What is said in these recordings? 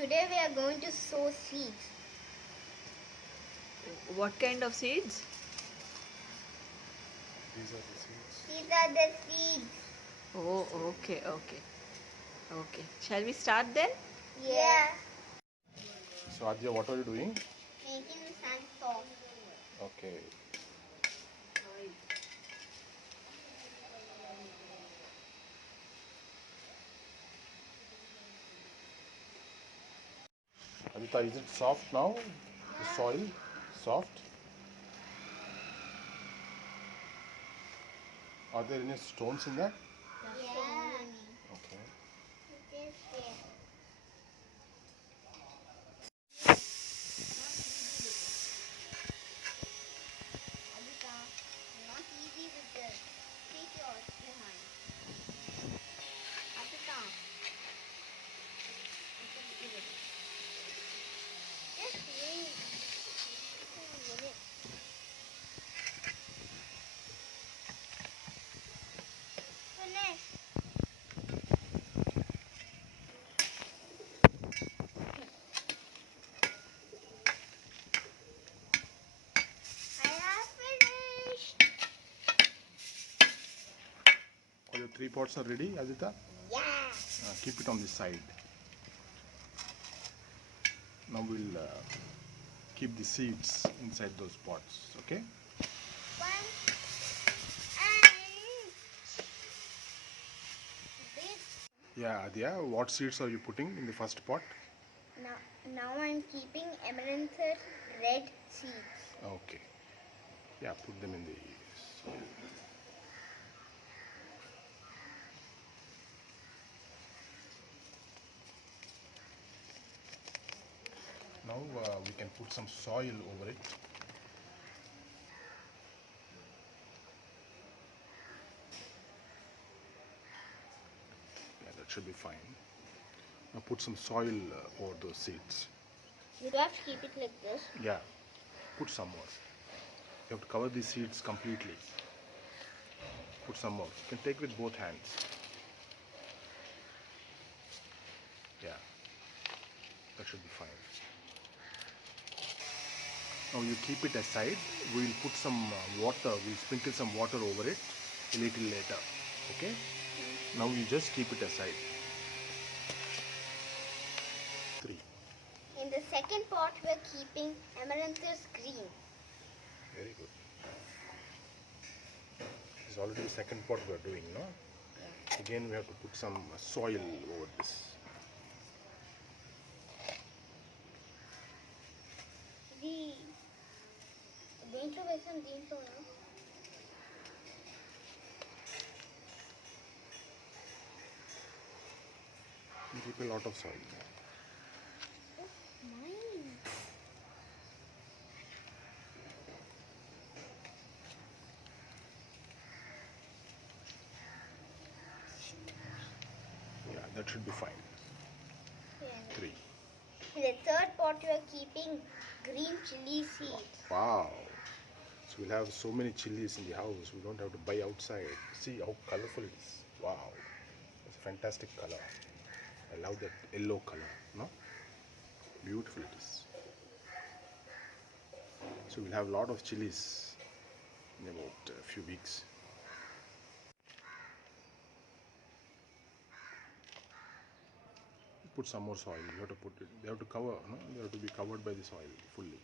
Today we are going to sow seeds. What kind of seeds? These are the seeds. These are the seeds. Oh, okay, okay. Okay. Shall we start then? Yeah. So Adya, what are you doing? Making the sand soft. Okay. Adita, is it soft now? The soil? Soft? Are there any stones in that? Yeah. Okay. It is there. Adita, not easy with this. Take yours behind. Adita. Just wait. Just a minute. Finish. I have finished. All your 3 pots are ready, Adita? Yeah. Keep it on this side. Now we'll keep the seeds inside those pots, okay? One and this. Yeah, Adya, what seeds are you putting in the first pot? Now I'm keeping amaranth red seeds. Okay. Yeah, put them in the soil. Now we can put some soil over it. Yeah, that should be fine. Now put some soil over those seeds. You have to keep it like this. Yeah, put some more. You have to cover these seeds completely. Put some more. You can take with both hands. Yeah, that should be fine. Now you keep it aside. We'll put some water. We'll sprinkle some water over it a little later. Okay? Now you just keep it aside. 3. In the second pot, we're keeping amaranthus green. Very good. This is already the second pot we are doing, no? Yeah. Again, we have to put some soil over this. దీంట్లో వేసాం దీంట్లో You keep a lot of soil. Yeah, that should be fine. 3. In the third pot, we're keeping green chili seeds. Wow. So we'll have so many chilies in the house. We don't have to buy outside. See how colorful it is. Wow. It's a fantastic color. I love that yellow color. No? Beautiful it is. So we'll have a lot of chilies in about a few weeks. Put some more soil. You have to put it. They have to cover. No? They have to be covered by the soil fully.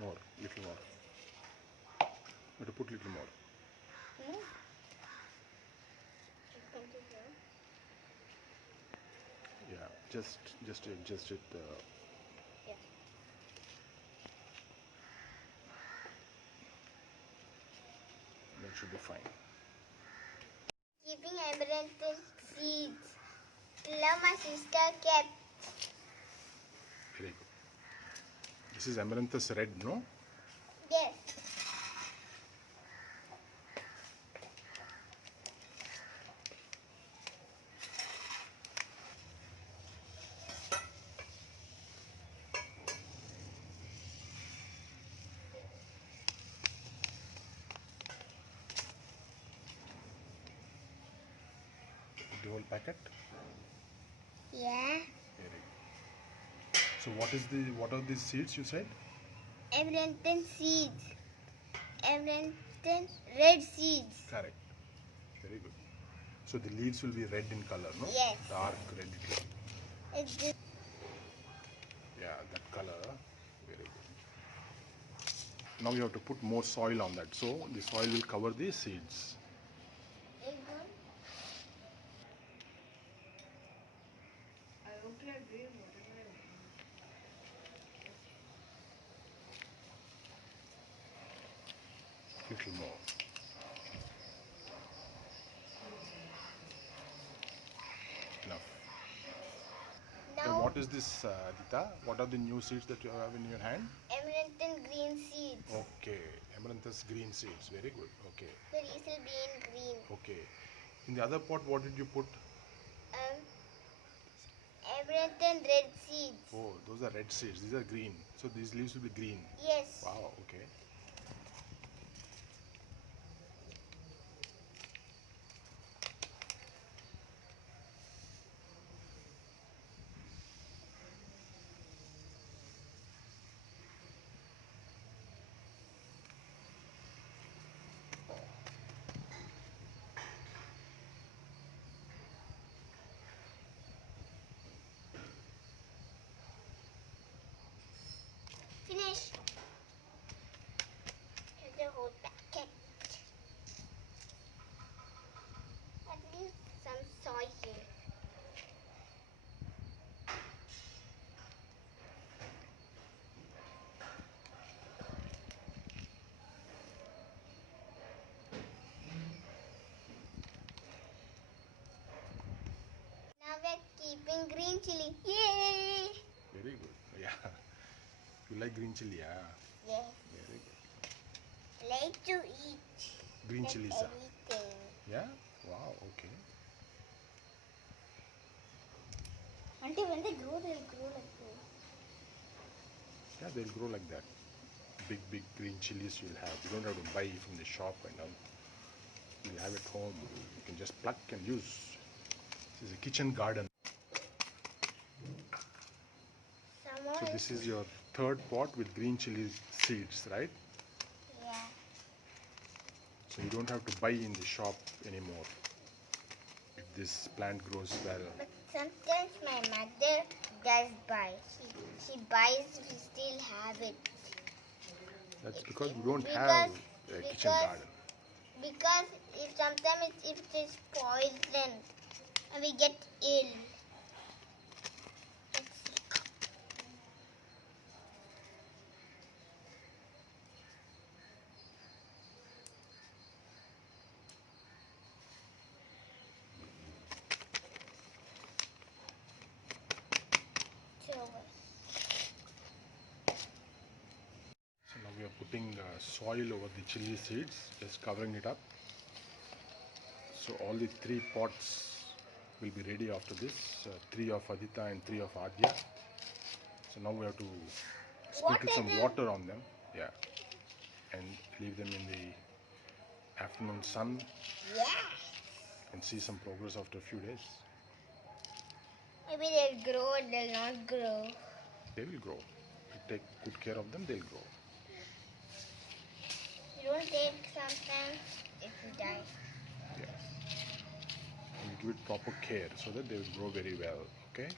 More, little more. You have to put little more. Yeah, just adjust it. Yeah. That should be fine. Keeping amaranthus seeds. Love my sister kept. Very good. This is amaranthus red, no? Yes. The whole packet. Yeah. Very good. So what are these seeds you said? Amaranthine seeds. Amaranthine red seeds. Correct. Very good. So the leaves will be red in color, no? Yes. Dark red. It's this. Yeah, that color. Very good. Now you have to put more soil on that. So the soil will cover the seeds. Little more. Enough. So Now what is this, Adita? What are the new seeds that you have in your hand? amaranthine green seeds. Okay, amaranthus green seeds. Very good. Okay, The leaves will be in green. okay. In the other pot, what did you put? Um, Amaranthine red seeds. Oh, those are red seeds. These are green. So these leaves will be green. Yes. Wow. Okay. Finish. Here's the whole packet. At least some soy here. Now we're keeping green chili. Yay! Very good. Yeah. You like green chili, yeah? Yes. Very good. Like to eat. Green Like chilies, everything. yeah? Wow. Okay. Until when they grow, they'll grow like this. Yeah, they'll grow like that. Big, big green chilies you'll have. You don't have to buy from the shop and all. You'll have it home. You can just pluck and use. This is a kitchen garden. Some more. So this is your third pot with green chili seeds, right? Yeah. So you don't have to buy in the shop anymore if this plant grows well. But sometimes my mother does buy. She buys, we still have it. That's because you don't Because- have a kitchen because- garden. Because if sometimes if it is poisoned and we get ill. Get sick. So, So now we are putting soil over the chili seeds, just covering it up. So all the three pots will be ready after this. Three of Adita and three of Adya. So now we have to sprinkle Water some them. water on them. Yeah. And leave them in the afternoon sun yeah. and see some progress after a few days. Maybe they'll grow or they'll not grow. They will grow. If you take good care of them, they'll grow. You don't take sometimes if you die. Yeah. And you give it proper care so that they will grow very well. Okay?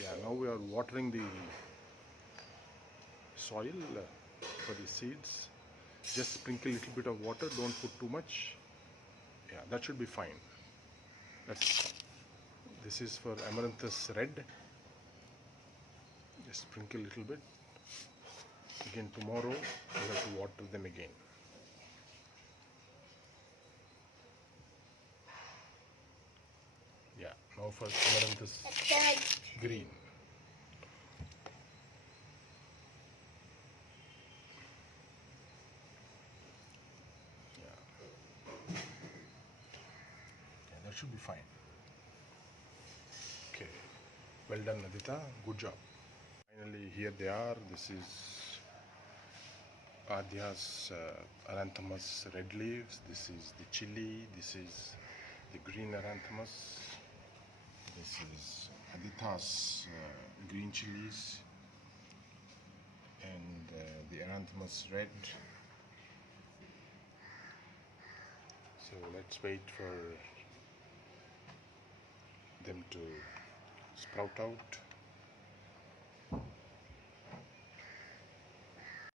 Yeah, now we are watering the soil for the seeds. Just sprinkle a little bit of water, don't put too much. Yeah, that should be fine. This is for amaranthus red. Just sprinkle a little bit. Again tomorrow we have to water them again. Yeah, now for amaranthus That's green. Yeah, that should be fine. Okay, well done Adita, good job. Finally here they are. This is Adya's Aranthemus red leaves. This is the chili. This is the green Aranthemus. This is Aditha's green chilies, and the Ananthamus red. So let's wait for them to sprout out.